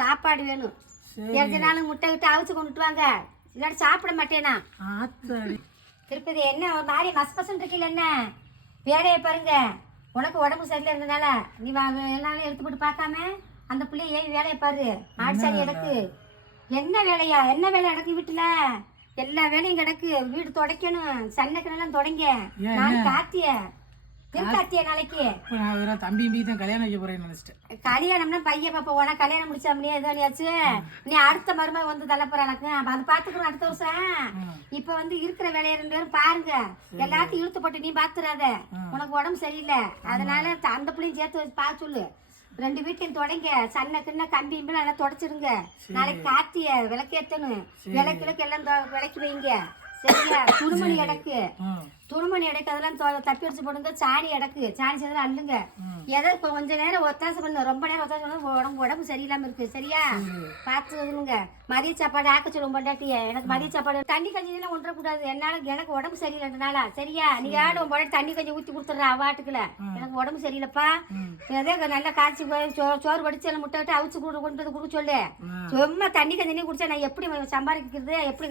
சாப்பாடு வேணும். எந்த நாளும் முட்டை விட்டு அவிச்சு கொண்டுட்டு வாங்க, இல்லாட்டி சாப்பிட மாட்டேனா. திருப்பதி என்ன ஒரு மாதிரி மஸ்பசன் இருக்கல, என்ன வேலையை பாருங்க. உனக்கு உடம்பு சரியில்லை இருந்ததால நீ எல்லாரும் எடுத்து போட்டு பார்க்காம அந்த பிள்ளைய ஏன் வேலையை பாரு. ஆட்சாரி கிடக்கு. என்ன வேலையா? என்ன வேலை கிடக்கு வீட்டுல? எல்லா வேலையும் கிடக்கு. வீடு துடைக்கணும், சன்னக்கிரெல்லாம் தொடங்க. நான் காத்திய திருக்காத்திய நாளைக்கு தம்பி தான் கல்யாணம் வைக்க போறேன்னு நினைச்சிட்டேன். கல்யாணம்னா பையன் பாப்பா உன கல்யாணம் முடிச்சா முடியாது எதாச்சு. நீ அடுத்த மருமக வந்து தலைப்புற எனக்கு அது பாத்துக்கிறோம் அடுத்த வருஷம். இப்ப வந்து இருக்கிற வேலையை 2 பேரும் பாருங்க. எல்லாத்தையும் இழுத்து போட்டு நீ பாத்துறாத. உனக்கு உடம்பு சரியில்லை, அதனால அந்த பிள்ளையும் சேர்த்து வச்சு பார்க்க சொல்லு. 2 வீட்டையும் தொடங்க. சன்ன கிண்ண கம்பி எல்லாம் தொடச்சிருங்க. நாளைக்கு காத்திய விளக்கேத்தணும். விளக்கு எல்லாம் விளக்கி வைங்க. சரியா? துணிமணி இடக்கு, துணிமணி இடக்கு அதெல்லாம் தப்பி அடிச்சு போடுங்க. சாணி இடக்கு, சாணி சேர்ந்து அள்ளுங்க. ஏதோ கொஞ்ச நேரம் ஒத்தாசை பண்ணு, ரொம்ப நேரம் ஒத்தாசை பண்ணு உடம்பு சரியில்லாம இருக்கு. சரியா? பார்த்துங்க. மதிய சாப்பாடு ஆக்க சொல்லுவோம் பொண்டாட்டிய. எனக்கு மதிய சாப்பாடு தண்ணி கஞ்சி எல்லாம் ஒன்றக்கூடாது. எனக்கு உடம்பு சரியில்லைன்றனால. சரியா? நீ ஆடும் பொண்டாட்டி தண்ணி கஞ்சி ஊற்றி கொடுத்துட்ற அவாட்டுக்குல. எனக்கு உடம்பு சரியில்லைப்பா. ஏதோ நல்லா காய்ச்சி சோறு வடிச்சு எல்லாம் முட்டை விட்டு அவிச்சு கொண்டு வந்து கொடுக்க சொல்லு. சும்மா தண்ணி கஞ்சி குடிச்சா நான் எப்படி சம்பாதிக்கிறது? எப்படி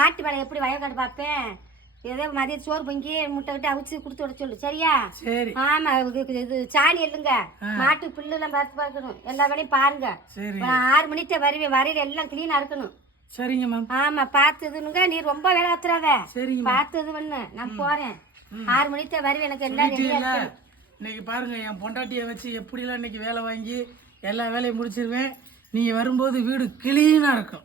காட்டு வேலை எப்படி வயக்காடு பார்ப்பேன்? ஏதோ மதிய சோறு பொங்கி முட்டை விட்டு அவிச்சு கொடுத்து விட சொல்லு. சரியா? ஆமா. இது சாணி இல்லைங்க, மாட்டு புல்லு எல்லாம் பார்க்கணும். எல்லா வேலையும் பாருங்க. 6 மணிக்கு வருவேன். வரையில எல்லாம் கிளீனா இருக்கணும். சரிங்க மேம். ஆமா பார்த்ததுனுங்க. நீ ரொம்ப வேலை ஆத்துறாத. பார்த்தது பண்ணு. நான் போறேன். 6 மணிக்கு வருவேன். எனக்கு எல்லாம் இன்னைக்கு பாருங்க, என் பொண்டாட்டியை வச்சு எப்படிலாம் இன்னைக்கு வேலை வாங்கி எல்லா வேலையும் முடிச்சிருவேன். நீங்க வரும்போது வீடு கிளீனா இருக்கும்.